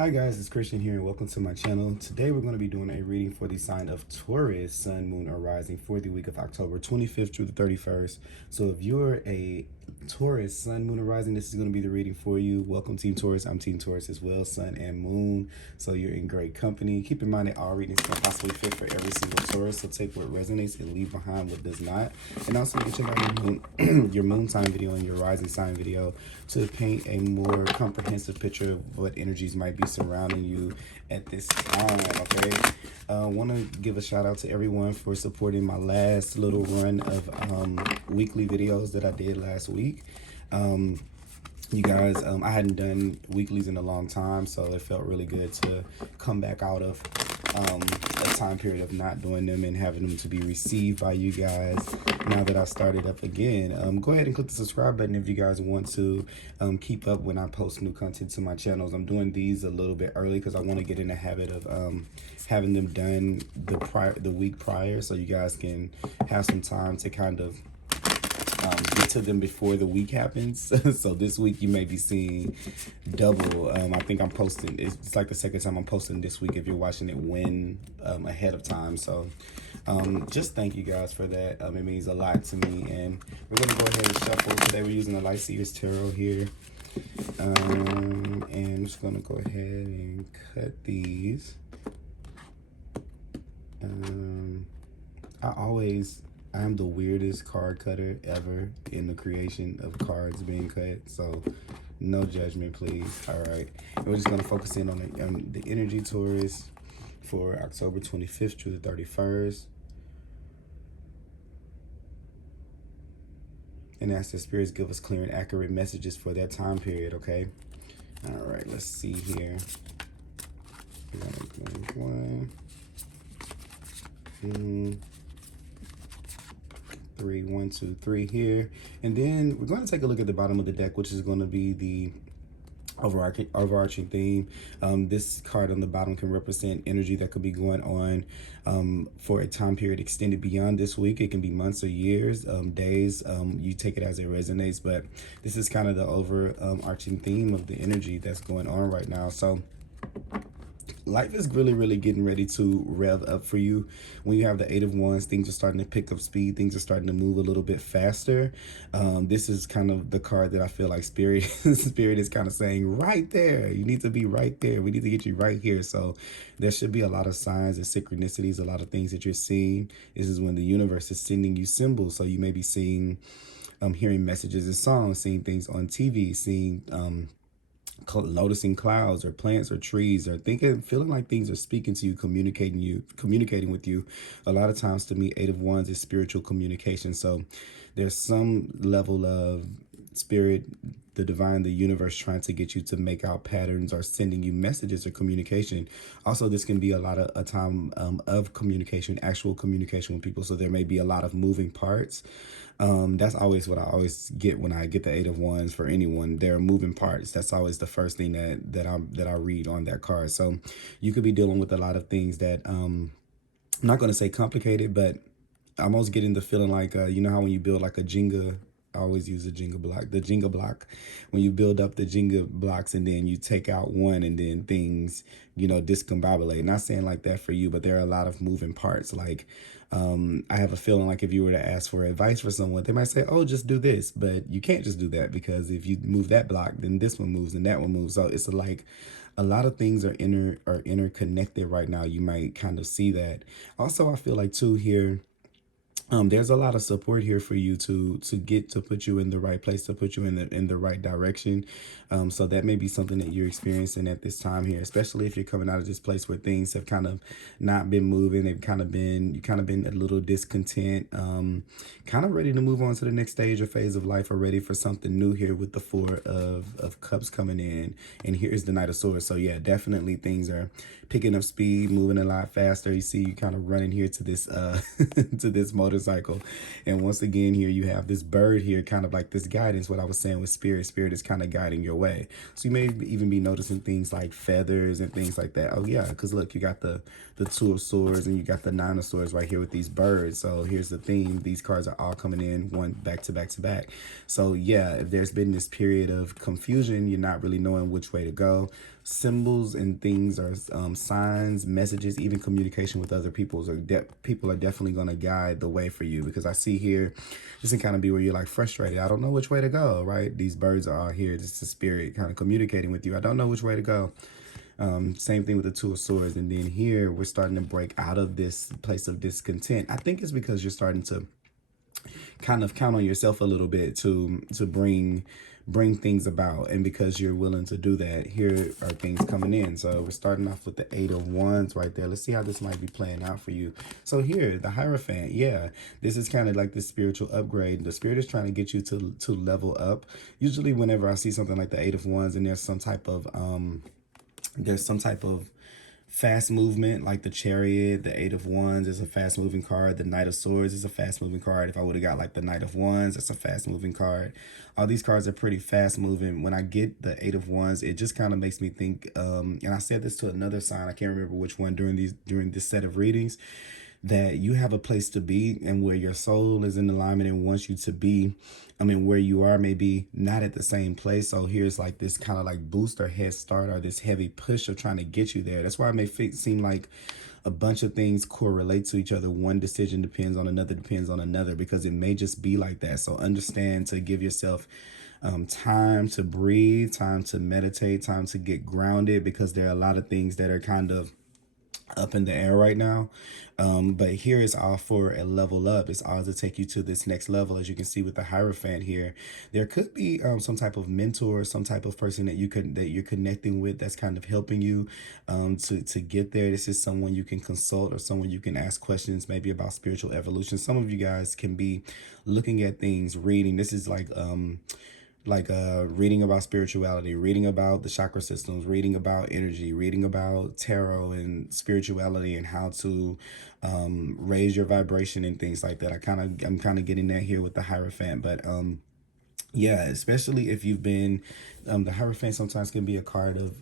Hi guys, it's Christian here and welcome to my channel. Today we're going to be doing a reading for the sign of Taurus, Sun, Moon, or Rising for the week of October 25th through the 31st. So if you're a Taurus, Sun, Moon, or Rising, this is going to be the reading for you. Welcome Team Taurus. I'm Team Taurus as well, Sun and Moon. So you're in great company. Keep in mind that all readings can possibly fit for every single Taurus. So take what resonates and leave behind what does not. And also you can check out your moon sign video and your rising sign video to paint a more comprehensive picture of what energies might be surrounding you at this time. Okay, want to give a shout out to everyone for supporting my last little run of weekly videos that I did last week. You guys, I hadn't done weeklies in a long time, so it felt really good to come back out of a time period of not doing them and having them to be received by you guys now that I started up again. Go ahead and click the subscribe button if you guys want to keep up when I post new content to my channels. I'm doing these a little bit early because I want to get in the habit of having them done the week prior, so you guys can have some time to kind of get to them before the week happens. So this week you may be seeing double. I think I'm posting, it's like the second time I'm posting this week if you're watching it ahead of time. So just thank you guys for that. It means a lot to me. And we're going to go ahead and shuffle. Today we're using the Light Seers Tarot here. And I'm just going to go ahead and cut these. I am the weirdest card cutter ever in the creation of cards being cut, so no judgment, please. All right, and we're just going to focus in on the energy, Taurus, for October 25th through the 31st. And ask the spirits give us clear and accurate messages for that time period, okay? All right, let's see here. One, two, 3, 1, 2, 3 here, and then we're going to take a look at the bottom of the deck, which is going to be the overarching theme. This card on the bottom can represent energy that could be going on for a time period extended beyond this week. It can be months or years, days. You take it as it resonates, but this is kind of the overarching theme of the energy that's going on right now. So life is really getting ready to rev up for you. When you have the 8 of Wands, things are starting to pick up speed. Things are starting to move a little bit faster. This is kind of the card that I feel like Spirit is kind of saying, right there. You need to be right there. We need to get you right here. So there should be a lot of signs and synchronicities, a lot of things that you're seeing. This is when the universe is sending you symbols. So you may be seeing, hearing messages and songs, seeing things on TV, seeing, noticing clouds or plants or trees, or feeling like things are speaking to you, communicating with you. A lot of times, to me, 8 of Wands is spiritual communication. So there's some level of spirit, the divine, the universe trying to get you to make out patterns or sending you messages or communication. Also, this can be a time of communication, actual communication with people. So there may be a lot of moving parts. That's always what I always get when I get the 8 of Wands for anyone. There are moving parts. That's always the first thing that I read on that card. So you could be dealing with a lot of things that I'm not going to say complicated, but I'm almost getting the feeling like you know how when you build like a Jenga. I always use a Jenga block. The Jenga block, when you build up the Jenga blocks and then you take out one and then things, discombobulate. Not saying like that for you, but there are a lot of moving parts. Like, I have a feeling like if you were to ask for advice for someone, they might say, oh, just do this. But you can't just do that, because if you move that block, then this one moves and that one moves. So it's like a lot of things are interconnected right now. You might kind of see that. Also, I feel like too here, there's a lot of support here for you to put you in the right place, to put you in the right direction. So that may be something that you're experiencing at this time here, especially if you're coming out of this place where things have kind of not been moving. You've kind of been a little discontent, kind of ready to move on to the next stage or phase of life, or ready for something new here with the 4 of Cups coming in. And here's the Knight of Swords. So yeah, definitely things are picking up speed, moving a lot faster. You see you kind of running here to this to this motorcycle. And once again here you have this bird here, kind of like this guidance. What I was saying with spirit is kind of guiding your way. So you may even be noticing things like feathers and things like that. Oh yeah, because look, you got the 2 of Swords and you got the 9 of Swords right here with these birds. So here's the theme. These cards are all coming in one back to back to back. So yeah, if there's been this period of confusion, you're not really knowing which way to go, symbols and things are signs, messages, even communication with other people people are definitely going to guide the way for you, because I see here this can kind of be where you're like frustrated. I don't know which way to go, right? These birds are all here. This is the spirit kind of communicating with you. I don't know which way to go. Same thing with the Two of Swords. And then here we're starting to break out of this place of discontent. I think it's because you're starting to kind of count on yourself a little bit to bring things about, and because you're willing to do that, here are things coming in. So we're starting off with the Eight of Wands right there. Let's see how this might be playing out for you. So here, the Hierophant, yeah, this is kind of like the spiritual upgrade. The spirit is trying to get you to level up. Usually whenever I see something like the Eight of Wands and there's some type of fast movement, like the Chariot, the Eight of Wands is a fast moving card. The Knight of Swords is a fast moving card. If I would have got like the Knight of Wands, that's a fast moving card. All these cards are pretty fast moving. When I get the Eight of Wands, it just kind of makes me think, and I said this to another sign, I can't remember which one during this set of readings, that you have a place to be, and where your soul is in alignment and wants you to be. I mean, where you are maybe not at the same place. So here's like this kind of like boost or head start, or this heavy push of trying to get you there. That's why it may seem like a bunch of things correlate to each other. One decision depends on another, because it may just be like that. So understand to give yourself time to breathe, time to meditate, time to get grounded, because there are a lot of things that are kind of up in the air right now. But here is all for a level up. It's all to take you to this next level. As you can see with the Hierophant here, there could be some type of mentor, some type of person that you're connecting with, that's kind of helping you to get there. This is someone you can consult, or someone you can ask questions maybe about spiritual evolution. Some of you guys can be looking at things, reading. This is like reading about spirituality, reading about the chakra systems, reading about energy, reading about tarot and spirituality, and how to raise your vibration and things like that. I'm kind of getting that here with the Hierophant. But yeah, especially if you've been the Hierophant sometimes can be a card of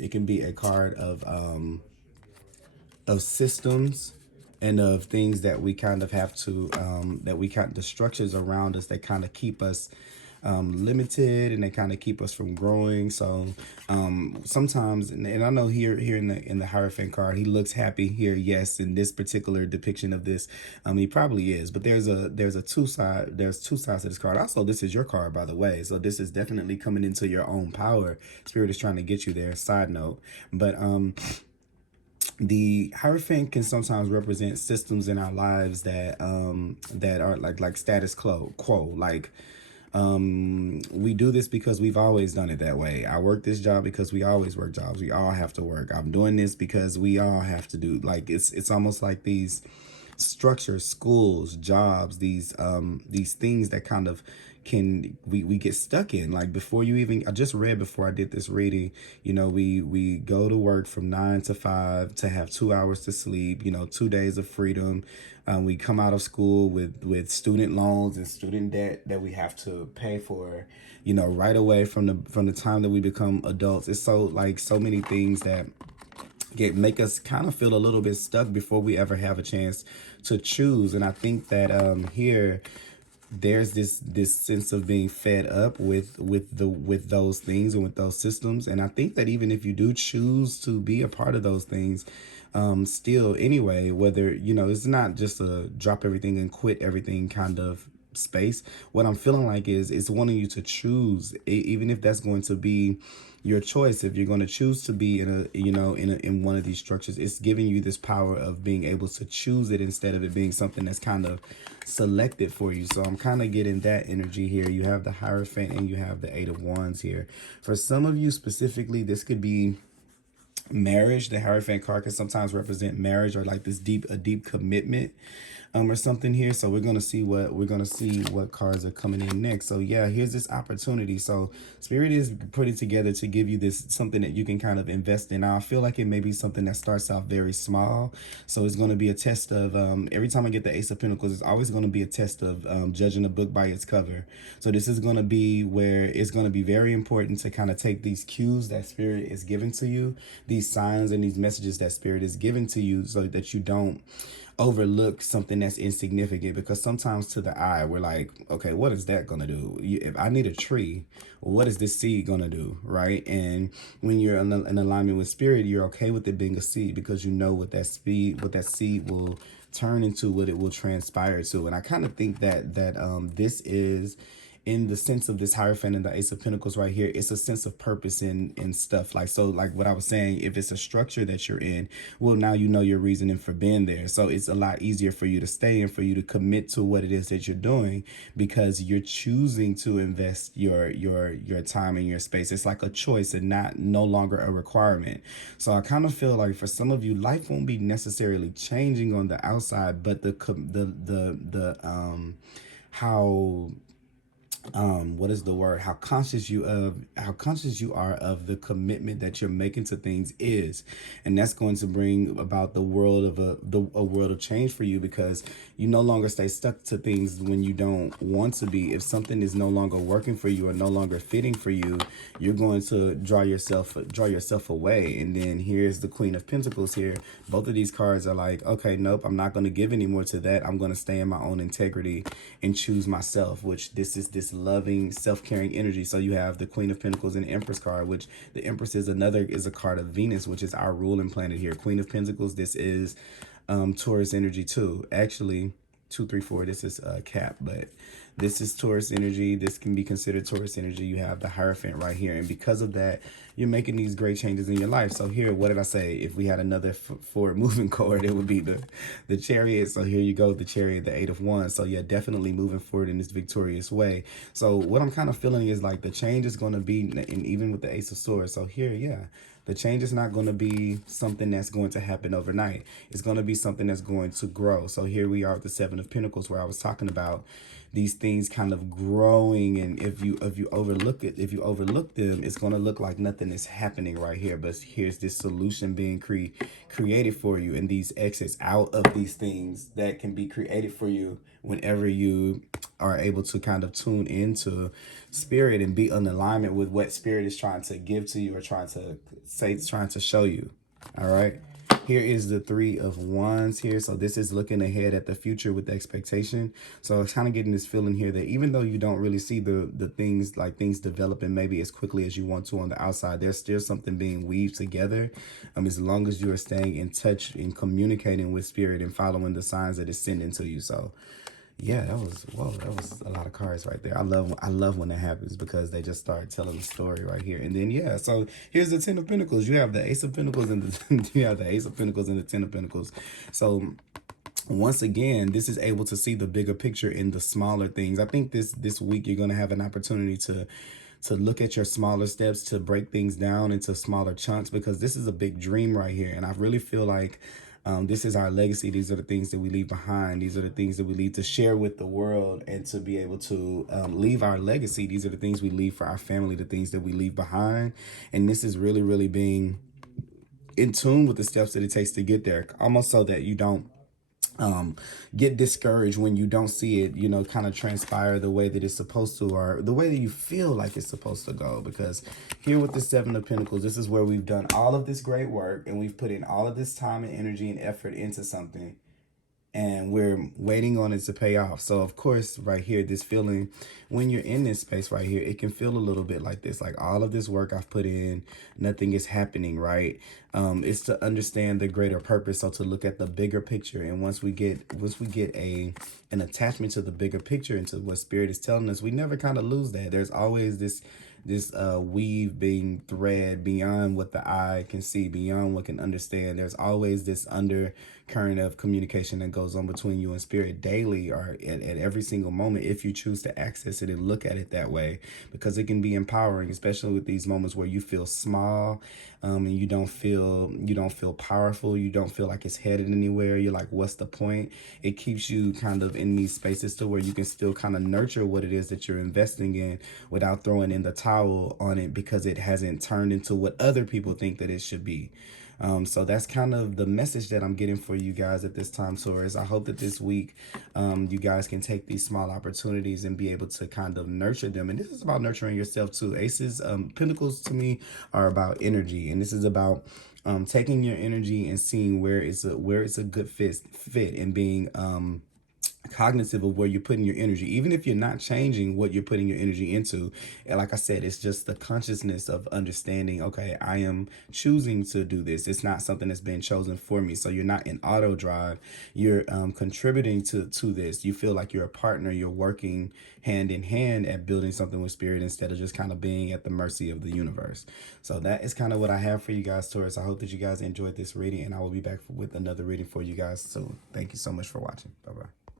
it can be a card of systems and of things that we kind of have to the structures around us that kind of keep us limited, and they kind of keep us from growing. So sometimes, and I know here in the Hierophant card, he looks happy here, yes, in this particular depiction of this, he probably is. But there's two sides to this card. Also, this is your card, by the way, so this is definitely coming into your own power. Spirit is trying to get you there, side note. But the Hierophant can sometimes represent systems in our lives that are like status quo. Like we do this because we've always done it that way. I work this job because we always work jobs. We all have to work. I'm doing this because we all have to do. Like it's almost like these structures, schools, jobs, these things that kind of we get stuck in. Like before you even, I just read before I did this reading, we go to work from 9 to 5 to have 2 hours to sleep, 2 days of freedom. We come out of school with student loans and student debt that we have to pay for, right away from the time that we become adults. It's so many things that make us kind of feel a little bit stuck before we ever have a chance to choose. And I think that here there's this sense of being fed up with those things and with those systems. And I think that even if you do choose to be a part of those things, still anyway, whether it's not just a drop everything and quit everything kind of space. What I'm feeling like is it's wanting you to choose, even if that's going to be your choice. If you're going to choose to be in one of these structures, it's giving you this power of being able to choose it, instead of it being something that's kind of selected for you. So I'm kind of getting that energy here. You have the Hierophant and you have the Eight of Wands here. For some of you specifically, this could be marriage. The Hierophant card can sometimes represent marriage, or like a deep commitment or something here. So we're gonna see what cards are coming in next. So yeah, here's this opportunity. So Spirit is putting together to give you this something that you can kind of invest in. Now I feel like it may be something that starts out very small. So it's going to be a test of every time I get the Ace of Pentacles, it's always going to be a test of judging a book by its cover. So this is going to be where it's going to be very important to kind of take these cues that Spirit is giving to you, these signs and these messages that spirit is giving to you so that you don't overlook something that's insignificant, because sometimes to the eye we're like, okay, what is that gonna do? If I need a tree, what is this seed gonna do, right? And when you're in alignment with spirit, you're okay with it being a seed, because you know what that seed will turn into, what it will transpire to. And I kind of think that this is, in the sense of this Hierophant and the Ace of Pentacles right here, it's a sense of purpose in stuff. Like, so like what I was saying, if it's a structure that you're in, well, now you know your reasoning for being there. So it's a lot easier for you to stay and for you to commit to what it is that you're doing, because you're choosing to invest your time and your space. It's like a choice and no longer a requirement. So I kind of feel like for some of you, life won't be necessarily changing on the outside, but how what is the word, how conscious you are of the commitment that you're making to things is. And that's going to bring about the world of a world of change for you, because you no longer stay stuck to things when you don't want to be. If something is no longer working for you or no longer fitting for you, you're going to draw yourself away. And then here's the Queen of Pentacles here. Both of these cards are like, okay, nope, I'm not going to give any more to that. I'm going to stay in my own integrity and choose myself, which this is this loving, self-caring energy. So you have the Queen of Pentacles and Empress card, which the Empress is a card of Venus, which is our ruling planet here. Queen of Pentacles, this is Taurus energy too. Actually, 2, 3, 4, this is Cap, but this is Taurus energy. This can be considered Taurus energy. You have the Hierophant right here, and because of that, you're making these great changes in your life. So here, what did I say? If we had another forward moving card, it would be the Chariot. So here you go, the Chariot, the 8 of Wands. So yeah, definitely moving forward in this victorious way. So what I'm kind of feeling is like the change is going to be, and even with the Ace of Swords. So here, yeah, the change is not going to be something that's going to happen overnight. It's going to be something that's going to grow. So here we are with the 7 of Pentacles, where I was talking about these things kind of growing. And if you overlook them, it's going to look like nothing is happening right here. But here's this solution being created for you, and these exits out of these things that can be created for you whenever you are able to kind of tune into spirit and be in alignment with what spirit is trying to give to you, or trying to show you. All right. Here is the 3 of Wands here. So this is looking ahead at the future with expectation. So it's kind of getting this feeling here that even though you don't really see the things, like things developing maybe as quickly as you want to on the outside, there's still something being weaved together. As long as you are staying in touch and communicating with spirit and following the signs that it's sending to you. So yeah, that was a lot of cards right there. I love when that happens, because they just start telling the story right here. And then yeah, so here's the 10 of Pentacles. You have the Ace of Pentacles and you have the Ace of Pentacles and the 10 of Pentacles. So once again, this is able to see the bigger picture in the smaller things. I think this week you're going to have an opportunity to look at your smaller steps, to break things down into smaller chunks, because this is a big dream right here. And I really feel like this is our legacy. These are the things that we leave behind. These are the things that we leave to share with the world, and to be able to leave our legacy. These are the things we leave for our family, the things that we leave behind. And this is really, really being in tune with the steps that it takes to get there, almost so that you don't get discouraged when you don't see it, kind of transpire the way that it's supposed to, or the way that you feel like it's supposed to go. Because here with the 7 of Pentacles, this is where we've done all of this great work, and we've put in all of this time and energy and effort into something, and we're waiting on it to pay off. So of course, right here, this feeling, when you're in this space right here, it can feel a little bit like this, like all of this work I've put in, nothing is happening, right? It's to understand the greater purpose. So to look at the bigger picture. And once we get an attachment to the bigger picture and to what spirit is telling us, we never kind of lose that. There's always this weave being thread beyond what the eye can see, beyond what can understand. There's always this undercurrent of communication that goes on between you and spirit daily, or at every single moment, if you choose to access it and look at it that way, because it can be empowering, especially with these moments where you feel small, and you don't feel powerful. You don't feel like it's headed anywhere. You're like, what's the point? It keeps you kind of in these spaces to where you can still kind of nurture what it is that you're investing in, without throwing in the towel on it, because it hasn't turned into what other people think that it should be. So that's kind of the message that I'm getting for you guys at this time, Taurus. I hope that this week you guys can take these small opportunities and be able to kind of nurture them. And this is about nurturing yourself too. Aces, Pentacles to me are about energy, and this is about taking your energy and seeing where it's a good fit and being cognitive of where you're putting your energy, even if you're not changing what you're putting your energy into. And like I said, it's just the consciousness of understanding, okay, I am choosing to do this. It's not something that's been chosen for me. So you're not in auto drive. You're contributing to this. You feel like you're a partner. You're working hand in hand at building something with spirit instead of just kind of being at the mercy of the universe. So that is kind of what I have for you guys, Taurus. I hope that you guys enjoyed this reading, and I will be back with another reading for you guys soon. Thank you so much for watching. Bye bye.